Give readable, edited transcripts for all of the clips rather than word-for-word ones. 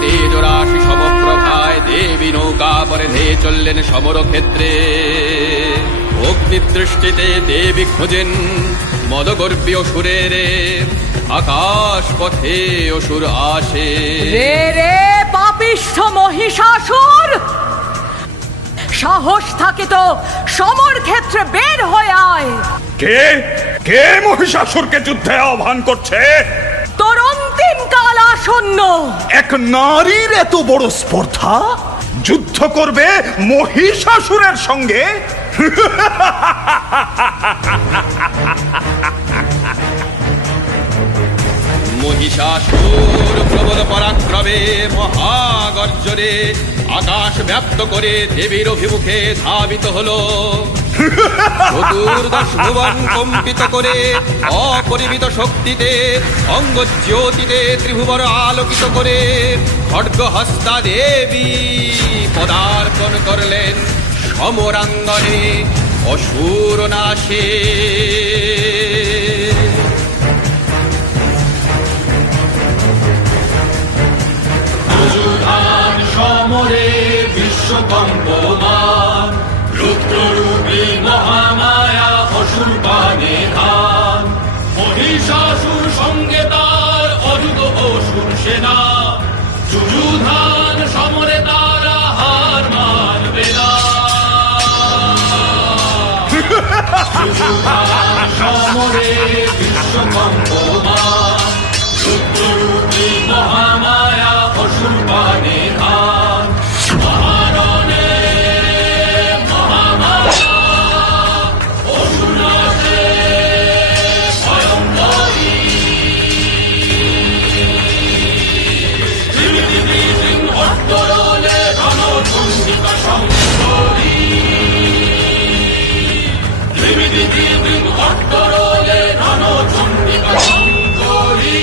তেজ রাশি সমপ্রভায় দেবী নৌকা পরে ধেয়ে চললেন সমরক্ষেত্রে। অগ্নিদৃষ্টিতে দেবী খোঁজেন মদগর্বী অসুরের, আকাশ পথে অসুর আসে। রে রে পাপিষ্ঠ মহিষাসুর, সাহস থাকে তো সমর ক্ষেত্রে বের হয়ে আয়। কে কে মহিষাসুরকে যুদ্ধে আহ্বান করছে? তোর অন্তিম কাল আসন্ন। এক নারীর এত বড় স্পর্ধা, যুদ্ধ করবে মহিষাসুরের সঙ্গে? মহিষাসুর প্রবল পরাক্রমে মহাগর্জনে আকাশ ব্যাপ্ত করে দেবীর অভিমুখে ধাবিত হলো। চতুর্দশ ভুবন কম্পিত করে অপরিমিত শক্তিতে অঙ্গ জ্যোতিতে ত্রিভুবন আলোকিত করে খড়্গহস্তা দেবী পদার্পণ করলেন সমরাঙ্গনে অসুর নাশে। সমরে বিশ্বকম্পমান, রুদ্ররূপী মহামায়া অসুর পানে ধান। মহিষাসুর সঙ্গে তার অযুত অসুর সেনা, যুযুধান সমরে তারা হার মানবে না। যুযুধান সমরে বিশ্বকম্পমান, রুদ্ররূপী মহামায়া অসুর পানে ধান। মহারণে মহামায়া অসুর নাশে ভয়ঙ্করী। সিংহত্তরলে রণচণ্ডিকা শঙ্করী, সিংহত্তরলে রণচণ্ডিকা শঙ্করী।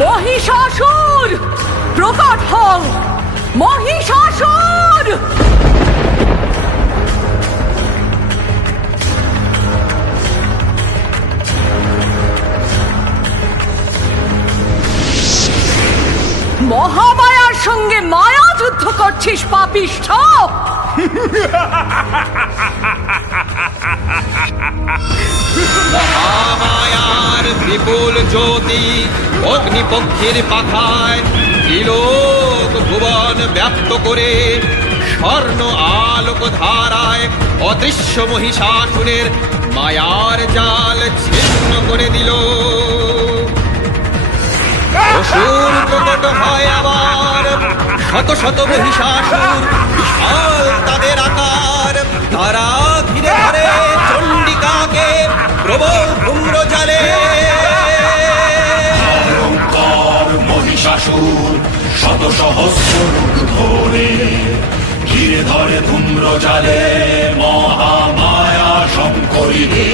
মহিষাসুর প্রকট হও, মহিষাসুর। মহামায়ার সঙ্গে মায়া যুদ্ধ করছিস পাপিষ্ঠ। মহামায়ার বিপুল জ্যোতি অগ্নিপক্ষের পাখায় ত্রিলোক ভুবন ব্যাপ্ত করে স্বর্ণ আলোক ধারায় অদৃশ্য মহিষাসুরের মায়ার জাল ছিন্ন করে দিল। অসুর প্রকট হয় আবার, শত শত মহিষাসুর বিশাল তাদের আকার। তারা ঘিরে ধরে চণ্ডিকাকে প্রবল ধূম্র জালে। ভয়ঙ্কর মহিষাসুর শত সহস্র রূপ ধরে ঘিরে ধরে ধূম্র জালে মহামায়া শঙ্করী রে।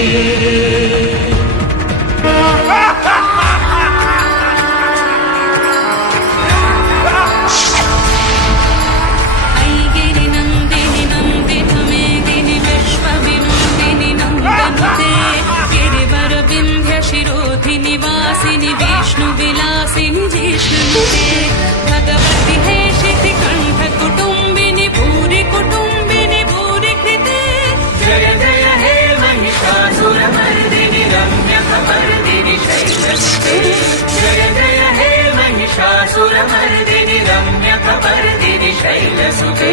निवासिनी विष्णु विलासिनी जिष्णुते भगवती हे शिति कंठ कुटुंबिनी भूरि कृते। जय जय हे महिषासुर मर्दिनि रम्यकपर्दिनि शैलसुते। जय जय हे महिषासुर मर्दिनि रम्यकपर्दिनि शैलसुते।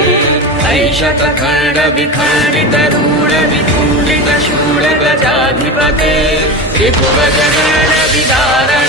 ऐशतखण्ड विखण्डित रूढ विकुण्डित शूल गजाधिपते त्रिभुवन गण विदारण